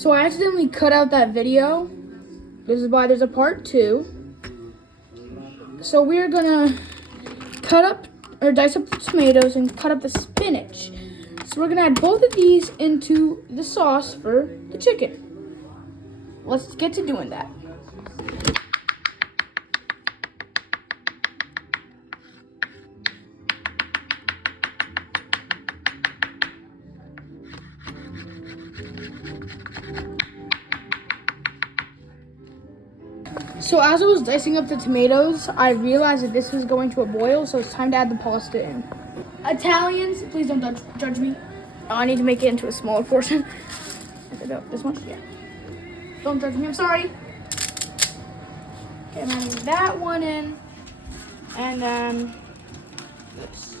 So I accidentally cut out that video. This is why there's a part 2. So we're gonna cut up or dice up the tomatoes and cut up the spinach. So we're gonna add both of these into the sauce for the chicken. Let's get to doing that. So as I was dicing up the tomatoes, I realized that this was going to a boil, so it's time to add the pasta in. Italians, please don't judge me. Oh, I need to make it into a smaller portion. This one? Yeah. Don't judge me, I'm sorry. Okay, I'm adding that one in. And then this.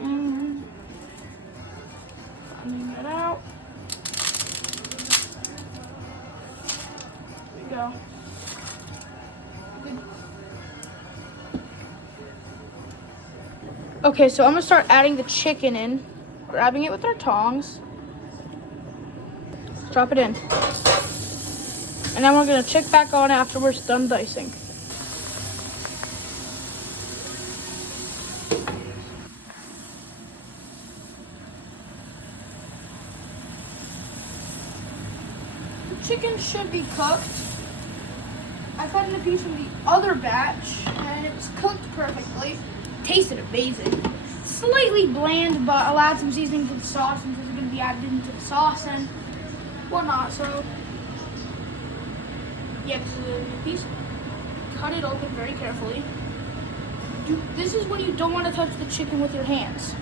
And finding it out. There we go. Okay, so I'm gonna start adding the chicken in, grabbing it with our tongs. Drop it in. And then we're gonna check back on after we're done dicing. The chicken should be cooked. I cut in a piece from the other batch, and it's cooked perfectly. Tasted amazing. Slightly bland, but I'll add some seasoning to the sauce since it's going to be added into the sauce and whatnot. So, yeah, this is a new piece. Cut it open very carefully. This is when you don't want to touch the chicken with your hands.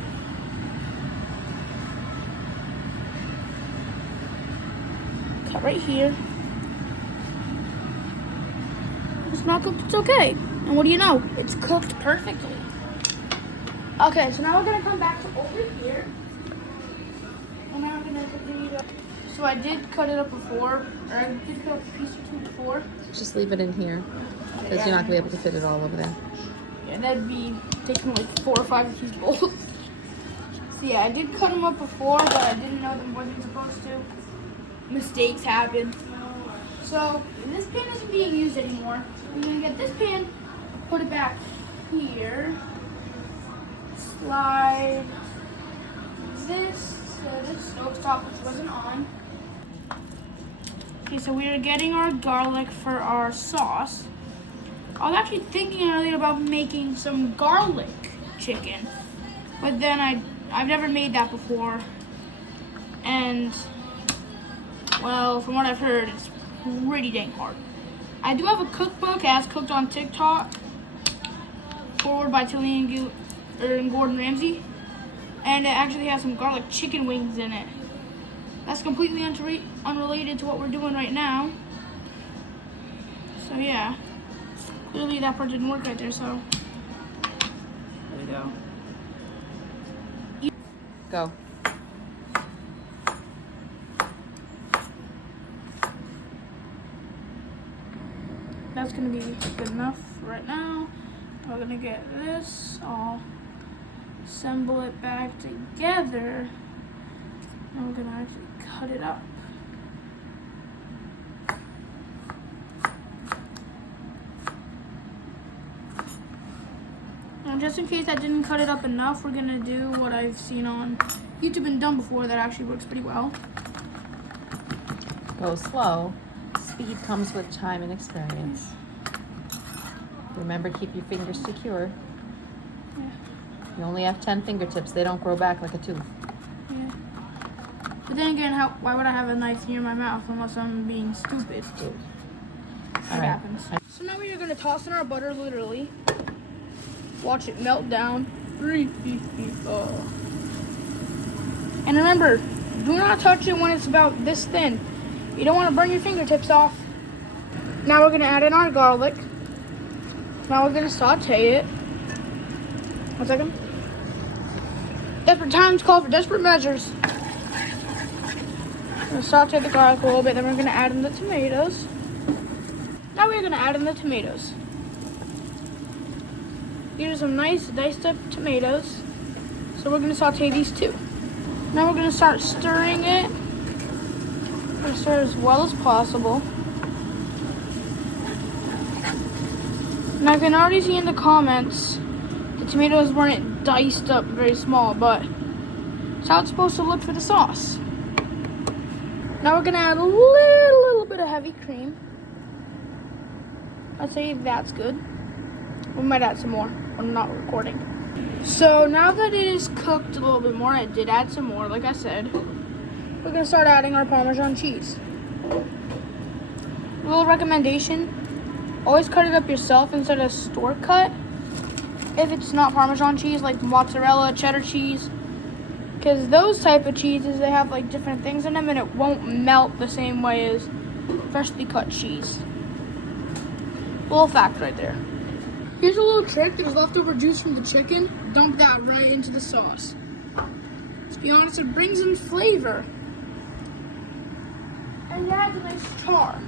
Cut right here. If it's not cooked, it's okay. And what do you know? It's cooked perfectly. Okay, so now we're gonna come back to over here. And now we're gonna continue to. So I did cut it up before, or I did cut up a piece or two before. Just leave it in here, because you're not gonna be able to fit it all over there. Yeah, that'd be taking like 4 or 5 of these bowls. So yeah, I did cut them up before, but I didn't know them wasn't supposed to. Mistakes happen. So this pan isn't being used anymore. So we're gonna get this pan, put it back here. Slide this to the stove top, which wasn't on. Okay, so we are getting our garlic for our sauce. I was actually thinking earlier about making some garlic chicken, but then I've never made that before, and well, from what I've heard, it's pretty dang hard. I do have a cookbook as cooked on TikTok, forward by Tilly and Gordon Ramsay, and it actually has some garlic chicken wings in it. That's completely unrelated to what we're doing right now. So yeah, clearly that part didn't work right there, so there we go. Go. That's gonna be good enough right now. We're gonna get this all, assemble it back together, and we're gonna actually cut it up. And just in case I didn't cut it up enough, we're gonna do what I've seen on YouTube and done before that actually works pretty well. Go slow. Speed comes with time and experience. Remember, keep your fingers secure. Yeah. You only have 10 fingertips. They don't grow back like a tooth. Yeah. But then again, why would I have a knife near my mouth unless I'm being stupid? That happens. So now we are going to toss in our butter, literally. Watch it melt down. And remember, do not touch it when it's about this thin. You don't want to burn your fingertips off. Now we're going to add in our garlic. Now we're going to saute it. 1 second. Desperate times call for desperate measures. We're going to saute the garlic a little bit, then we're going to add in the tomatoes. Now we're going to add in the tomatoes. These are some nice diced up tomatoes. So we're going to saute these too. Now we're going to start stirring it. We're going to stir as well as possible. And I can already see in the comments the tomatoes weren't diced up very small, but it's how it's supposed to look for the sauce. Now we're gonna add a little bit of heavy cream. I'd say that's good. We might add some more when I'm not recording. So now that it is cooked a little bit more, I did add some more, like I said. We're gonna start adding our Parmesan cheese. A little recommendation, always cut it up yourself instead of store cut. If it's not Parmesan cheese, like mozzarella, cheddar cheese. Because those type of cheeses, they have like different things in them and it won't melt the same way as freshly cut cheese. Little fact right there. Here's a little trick. There's leftover juice from the chicken. Dump that right into the sauce. To be honest, it brings in flavor. And it adds a nice char.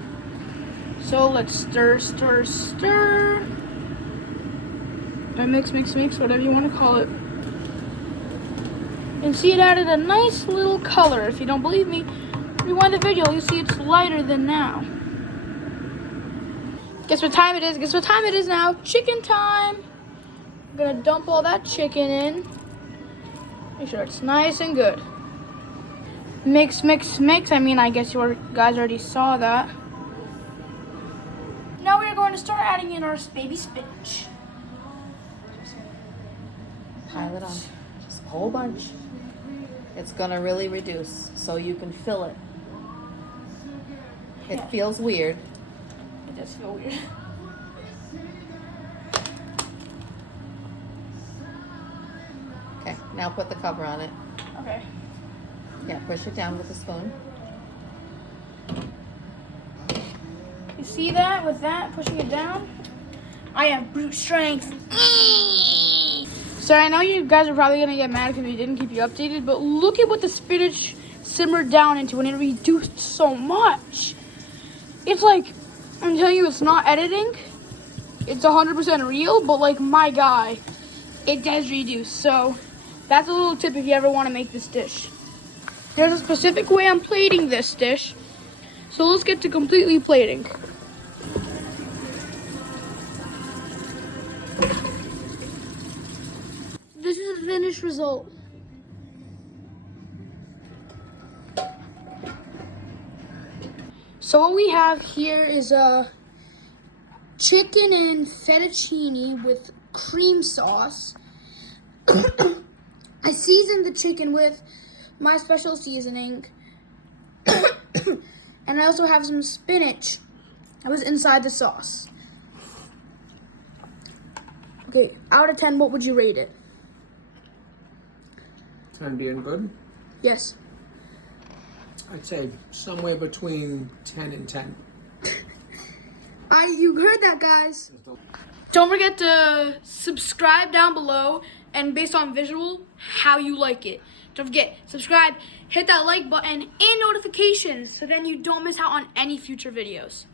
So let's stir, stir, stir. Or mix, mix, mix, whatever you want to call it. And see, it added a nice little color. If you don't believe me, rewind the video, you see it's lighter than now. Guess what time it is? Guess what time it is now? Chicken time. I'm gonna dump all that chicken in. Make sure it's nice and good. Mix, mix, mix. I mean, I guess you guys already saw that. Now we're going to start adding in our baby spinach. Pile it on. Just a whole bunch. It's gonna really reduce so you can fill it. It feels weird. It does feel weird. Okay, now put the cover on it. Okay. Yeah, push it down with a spoon. You see that with that, pushing it down? I have brute strength. So I know you guys are probably gonna get mad because we didn't keep you updated, but look at what the spinach simmered down into and it reduced so much. It's like, I'm telling you, it's not editing. It's 100% real, but like my guy, it does reduce. So that's a little tip if you ever want to make this dish. There's a specific way I'm plating this dish. So let's get to completely plating. This is the finished result. So what we have here is a chicken and fettuccine with cream sauce. I seasoned the chicken with my special seasoning. And I also have some spinach that was inside the sauce. Okay, out of 10, what would you rate it? 10 being good. Yes. I'd say somewhere between 10 and 10. You heard that, guys. Don't forget to subscribe down below and based on visual, how you like it. Don't forget, subscribe, hit that like button and notifications so then you don't miss out on any future videos.